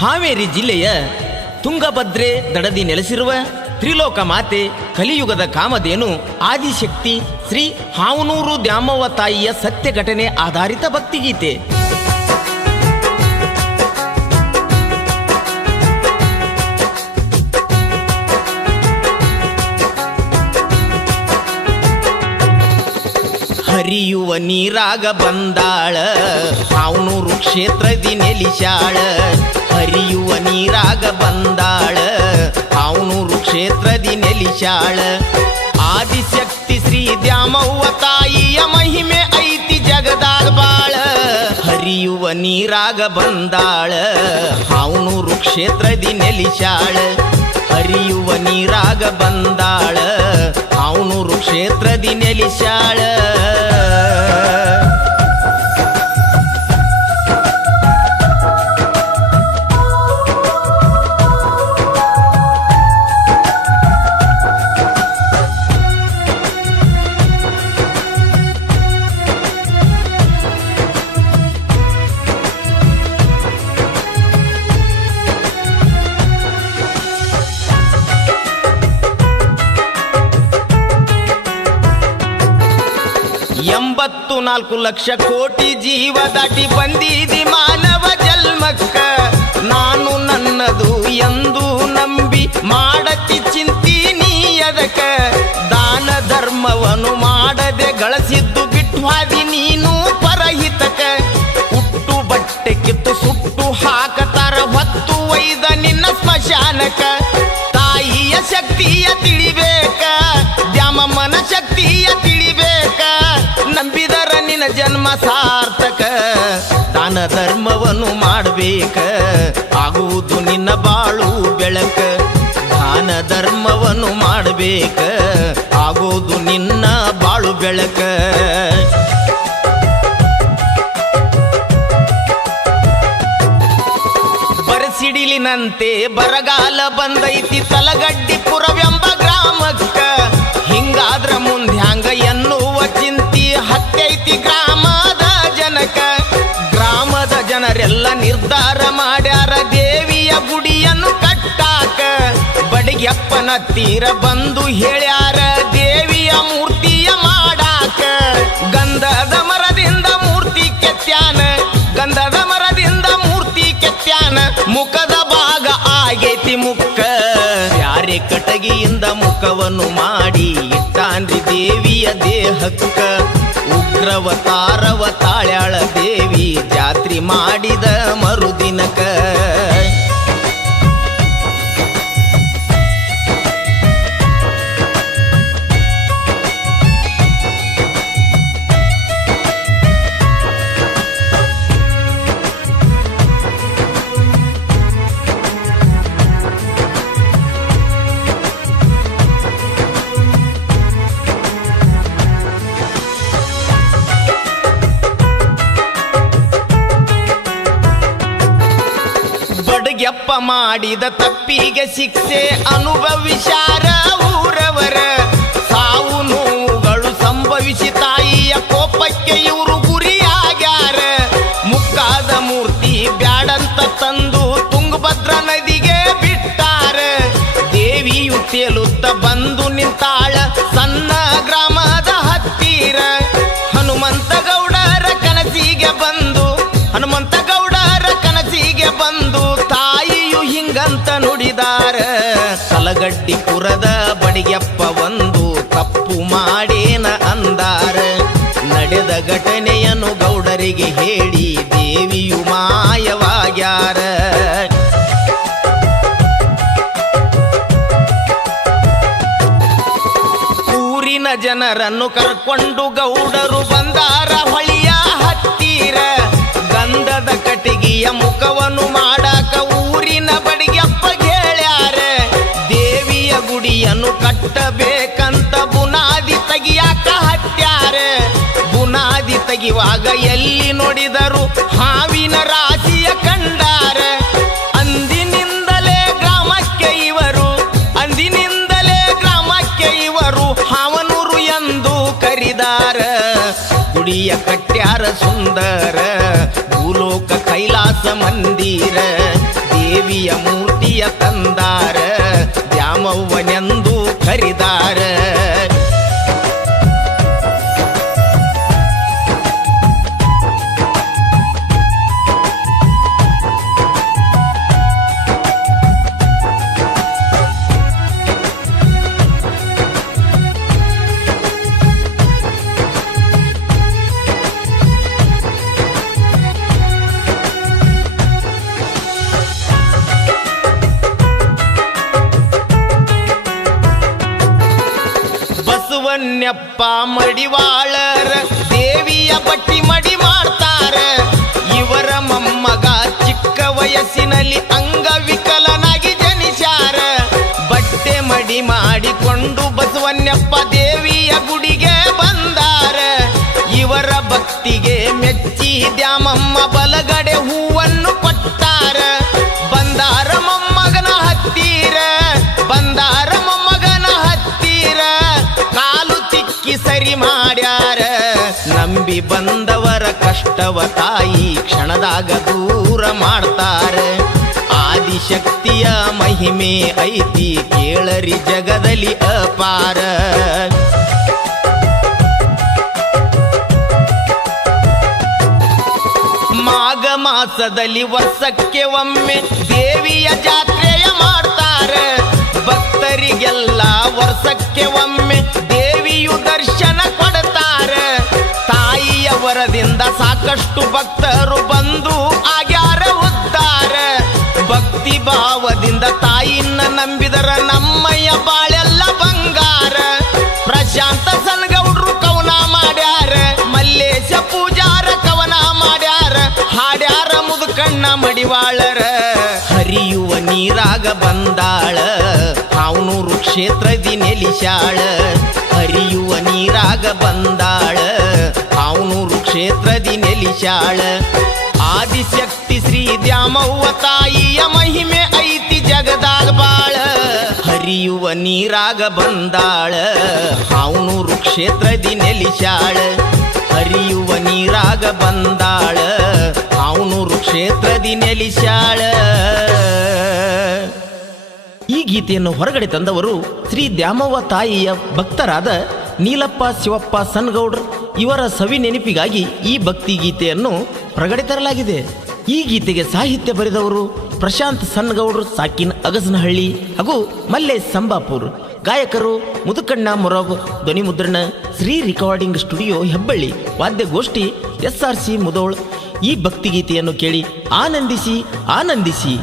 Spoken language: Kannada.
ಹಾವೇರಿ ಜಿಲ್ಲೆಯ ತುಂಗಭದ್ರೆ ದಡದಿ ನೆಲೆಸಿರುವ ತ್ರಿಲೋಕ ಮಾತೆ ಕಲಿಯುಗದ ಕಾಮಧೇನು ಆದಿಶಕ್ತಿ ಶ್ರೀ ಹಾವನೂರು ದ್ಯಾಮವ್ವ ತಾಯಿಯ ಸತ್ಯ ಘಟನೆ ಆಧಾರಿತ ಭಕ್ತಿಗೀತೆ. ಹರಿಯುವ ನೀರಾಗ ಬಂದಾಳ ಹಾವನೂರು ಕ್ಷೇತ್ರದಿ ನೆಲಿಸಾಳ. ಹರಿಯುವ ನೀರಾಗ ಬಂದಾಳ ಹಾವನೂರು ಕ್ಷೇತ್ರದಿ ನೆಲಿಸಾಳ. ಆದಿಶಕ್ತಿ ಶ್ರೀ ದ್ಯಾಮವ್ವ ತಾಯಿಯ ಮಹಿಮೆ ಐತಿ ಜಗದಾಗ ಬಾಳ. ಹರಿಯುವ ನೀರಾಗ ಬಂದಾಳ ಹಾವನೂರು ಕ್ಷೇತ್ರದಿ ನೆಲಿಸಾಳ. ಹರಿಯುವ ನೀರಾಗ ಬಂದಾಳ ಹಾವನೂರು ಕ್ಷೇತ್ರದಿ ನೆಲಿಸಾಳ. ಎಂಬತ್ತು ಲಕ್ಷ ಕೋಟಿ ಜೀವ ದಾಟಿ ಬಂದಿದಿ ಮಾನವ ಜನ್ಮಕ್ಕ. ನಾನು ನನ್ನದು ಎಂದು ನಂಬಿ ಮಾಡತಿ ಚಿಂತೀನಿ ಅದಕ್ಕ. ದಾನ ಧರ್ಮವನ್ನು ಮಾಡದೆ ಗಳಿಸಿದ್ದು ಬಿಟ್ವಾದಿ ನೀನು ಪರಹಿತಕ. ಹುಟ್ಟು ಬಟ್ಟೆ ಕಿತ್ತು ಸುಟ್ಟು ಹಾಕತಾರ ಹೊತ್ತು ಒಯ್ದ ನಿನ್ನ ಸ್ಮಶಾನಕ. ತಾಯಿಯ ಶಕ್ತಿಯ ತಿಳಿಬೇಕ, ದ್ಯಾಮಮ್ಮನ ಶಕ್ತಿಯ ತಿಳಿಬೇಕ. ನಂಬಿದರ ನಿನ್ನ ಜನ್ಮ ಸಾರ್ಥಕ. ದಾನ ಧರ್ಮವನ್ನು ಮಾಡಬೇಕ, ಆಗುವುದು ನಿನ್ನ ಬಾಳು ಬೆಳಕ. ದಾನ ಧರ್ಮವನ್ನು ಮಾಡಬೇಕ, ಆಗೋದು ನಿನ್ನ ಬಾಳು ಬೆಳಕ. ಬರಸಿಡಿಲಿನಂತೆ ಬರಗಾಲ ಬಂದೈತಿ ತಲಗಡ್ಡಿ ಪುರವೆಂಬ ಗ್ರಾಮಕ್ಕ. ಹಿಂಗಾದ್ರ ಮುಂದ್ಯಾಂಗ ಎನ್ನುವ ಚಿಂತಿ ಹತ್ತೈತಿ ಗ್ರಾಮದ ಜನಕ. ಗ್ರಾಮದ ಜನರೆಲ್ಲ ನಿರ್ಧಾರ ಮಾಡ್ಯಾರ ದೇವಿಯ ಗುಡಿಯನ್ನು ಕಟ್ಟಾಕ. ಬಡಿಗೆಪ್ಪನ ತೀರ ಬಂದು ಹೇಳ್ಯಾರ ದೇವಿಯ ಮೂರ್ತಿಯ ಮಾಡಾಕ. ಗಂಧದ ಮರದಿಂದ ಮೂರ್ತಿ ಕೆತ್ಯಾನ, ಗಂಧದ ಮರದಿಂದ ಮೂರ್ತಿ ಕೆತ್ಯಾನ. ಮುಖದ ಭಾಗ ಆಗೈತಿ ಮುಕ್ಕ. ಯಾರೇ ಕಟಗಿಯಿಂದ ಮುಖವನ್ನು ಮಾಡಿ ಇಟ್ಟಾನ್ರಿ ದೇವಿಯ ದೇಹಕ್ಕ. ಉಗ್ರವತಾರವ ತಾಳ್ಯಾಳ ದೇವಿ ಜಾತ್ರೆ ಮಾಡಿದ ಮರುದಿನಕ. ಬಡಗೆಪ್ಪ ಮಾಡಿದ ತಪ್ಪಿಗೆ ಶಿಕ್ಷೆ ಅನುಭವಿಸಾರ ಊರವರ. ಸಾವು ನೋವುಗಳು ಸಂಭವಿಸಿ ತಾಯಿಯ ಕೋಪಕ್ಕೆ ಇವರು ಗುರಿಯಾಗ್ಯಾರ. ಮುಕ್ಕಾದ ಮೂರ್ತಿ ಬ್ಯಾಡಂತ ತಂದು ತುಂಗಭದ್ರ ನದಿಗೆ ಬಿಟ್ಟಾರ. ದೇವಿಯು ತೇಲುತ್ತ ಬಂದು ನಿಂತಾಳ ಸಣ್ಣ ಗ್ರಾಮದ ಹತ್ತಿರ. ಹನುಮಂತ ಗೌಡರ ಕನಸಿಗೆ ಬಂದು, ಹನುಮಂತ ಗೌಡರ ಕನಸಿಗೆ ಬಂದು ತಾಯಿಯು ಹಿಂಗಂತ ನುಡಿದಾರ. ತಲಗಡ್ಡಿ ಪುರದ ಬಡಿಗೆಪ್ಪ ಒಂದು ತಪ್ಪು ಮಾಡೇನ ಅಂದಾರ. ನಡೆದ ಘಟನೆಯನ್ನು ಗೌಡರಿಗೆ ಹೇಳಿ ದೇವಿಯು ಮಾಯವಾಗ್ಯಾರ. ಊರಿನ ಜನರನ್ನು ಕರ್ಕೊಂಡು ಗೌಡರು ಬಂದಾರ ಹೊಳಿಯ ಹತ್ತಿರ. ಗಂಧದ ಕಟಿಗೆಯ ಮುಖವನ್ನು ಮಾಡಾಕ ಊರಿನ ಬಡಿಗೆಪ್ಪ ಹೇಳ್ಯಾರ. ದೇವಿಯ ಗುಡಿಯನ್ನು ಕಟ್ಟಬೇಕಂತ ಬುನಾದಿ ತೆಗಿಯಾಕ ಹತ್ಯಾರ. ಬುನಾದಿ ತೆಗಿವಾಗ ಎಲ್ಲಿ ನೋಡಿದರು ಹಾವಿನ ರಾಶಿಯ ಕಂಡಾರ. ಅಂದಿನಿಂದಲೇ ಗ್ರಾಮಕ್ಕೆ ಇವರು, ಅಂದಿನಿಂದಲೇ ಗ್ರಾಮಕ್ಕೆ ಇವರು ಹಾವನೂರು ಎಂದು ಕರಿದಾರ. ಗುಡಿಯ ಕಟ್ಯಾರ ಸುಂದರ ಭೂಲೋಕ ಕೈಲಾಸ ಮಂದಿರ. ದೇವಿಯ ಮೂರ್ತಿಯ ತಂದಾರ, ದ್ಯಾಮವ್ವನೆಂದು ಕರಿದಾರ. ಬಸವಣ್ಣಪ್ಪ ಮಡಿವಾಳರ ದೇವಿಯ ಬಟ್ಟಿ ಮಡಿ ಮಾಡ್ತಾರ. ಇವರ ಮೊಮ್ಮಗ ಚಿಕ್ಕ ವಯಸ್ಸಿನಲ್ಲಿ ಅಂಗವಿಕಲನಾಗಿ ಜನಿಸ್ಯಾರ. ಬಟ್ಟೆ ಮಡಿ ಮಾಡಿಕೊಂಡು ಬಸವಣ್ಣಪ್ಪ ದೇವಿಯ ಗುಡಿಗೆ ಬಂದಾರ. ಇವರ ಭಕ್ತಿಗೆ ಮೆಚ್ಚಿ ದ್ಯಾಮಮ್ಮ ಬಲಗಡೆ ಹೂವನ್ನು ಕೊಟ್ಟಾರ. ಬಂದಾರ ಮೊಮ್ಮಗನ ಹತ್ತೀರ, ಬಂದಾರ ಮೊಮ್ಮಗನ ಹತ್ತೀರ, ಕಾಲು ತಿಕ್ಕಿ ಸರಿ ಮಾಡ್ಯಾರ. ನಂಬಿ ಬಂದವರ ಕಷ್ಟವ ತಾಯಿ ಕ್ಷಣದಾಗ ದೂರ ಮಾಡ್ತಾರ. ಆದಿಶಕ್ತಿಯ ಮಹಿಮೆ ಐತಿ ಕೇಳರಿ ಜಗದಲ್ಲಿ ಅಪಾರ. ಮಾಘ ಮಾಸದಲ್ಲಿ ವರ್ಷಕ್ಕೆ ಒಮ್ಮೆ ದೇವಿಯ ಜಾತ್ರೆಯ ಮಾಡ್ತಾರ. ಭಕ್ತರಿಗೆಲ್ಲ ವರ್ಷಕ್ಕೆ ಒಮ್ಮೆ ದೇವಿಯು ದರ್ಶನ ಕೊಡ್ತಾರ. ತಾಯಿಯ ವರದಿಂದ ಸಾಕಷ್ಟು ಭಕ್ತರು ಬಂದು ಆಗ್ಯಾರ ಉದ್ಧಾರ. ಭಕ್ತಿ ಭಾವದಿಂದ ತಾಯಿನ ನಂಬಿದರ ನಮ್ಮಯ್ಯ ಬಾಳೆಲ್ಲ ಬಂಗಾರ. ಪ್ರಶಾಂತ ಸನ್ಗೌಡ್ರು ಕವನ ಮಾಡ್ಯಾರ, ಮಲ್ಲೇಶ ಪೂಜಾರ ಕವನ ಮಾಡ್ಯಾರ, ಹಾಡ್ಯಾರ ಮುದುಕಣ್ಣ ಮಡಿವಾಳರ. ಹರಿಯುವ ನೀರಾಗ ಬಂದಾಳ, ಹಾವನೂರು ಕ್ಷೇತ್ರದಿ ನೆಲಿಶಾಳ. ಹರಿಯುವ ನೀರಾಗ ಬಂದಾಳ, ಹಾವನೂರು ಕ್ಷೇತ್ರದಿ ನೆಲಿಶಾಳ. ಆದಿಶಕ್ತಿ ಶ್ರೀ ದ್ಯಾಮವ್ವ ತಾಯಿಯ ಮಹಿಮೆ ಐತಿ ಜಗದಾಗ ಬಾಳ. ಹರಿಯುವ ನೀರಾಗ ಬಂದಾಳ, ಹಾವನೂರು ಕ್ಷೇತ್ರದಿ ನೆಲಿಶಾಳ. ಹರಿಯುವ ನೀರಾಗ ಬಂದಾಳ, ಹಾವನೂರು ಕ್ಷೇತ್ರದಿ ನೆಲಿಶಾಳ. ಈ ಗೀತೆಯನ್ನು ಹೊರಗಡೆ ತಂದವರು ಶ್ರೀ ದ್ಯಾಮವ್ವ ತಾಯಿಯ ಭಕ್ತರಾದ ನೀಲಪ್ಪ ಶಿವಪ್ಪ ಸನ್ಗೌಡ್ರು. ಇವರ ಸವಿ ನೆನಪಿಗಾಗಿ ಈ ಭಕ್ತಿ ಗೀತೆಯನ್ನು ಹೊರಗಡೆ ತರಲಾಗಿದೆ. ಈ ಗೀತೆಗೆ ಸಾಹಿತ್ಯ ಬರೆದವರು ಪ್ರಶಾಂತ್ ಸನ್ಗೌಡ್ರು, ಸಾಕಿನ್ ಅಗಸನಹಳ್ಳಿ ಹಾಗೂ ಮಲ್ಲೇಶ್ ಸಂಬಾಪುರ್. ಗಾಯಕರು ಮುದುಕಣ್ಣ ಮೊರಬ್. ಧ್ವನಿ ಮುದ್ರಣ ಶ್ರೀ ರೆಕಾರ್ಡಿಂಗ್ ಸ್ಟುಡಿಯೋ ಹೆಬ್ಬಳ್ಳಿ. ವಾದ್ಯಗೋಷ್ಠಿ SRC ಮುದೋಳ್. ಈ ಭಕ್ತಿಗೀತೆಯನ್ನು ಕೇಳಿ ಆನಂದಿಸಿ ಆನಂದಿಸಿ.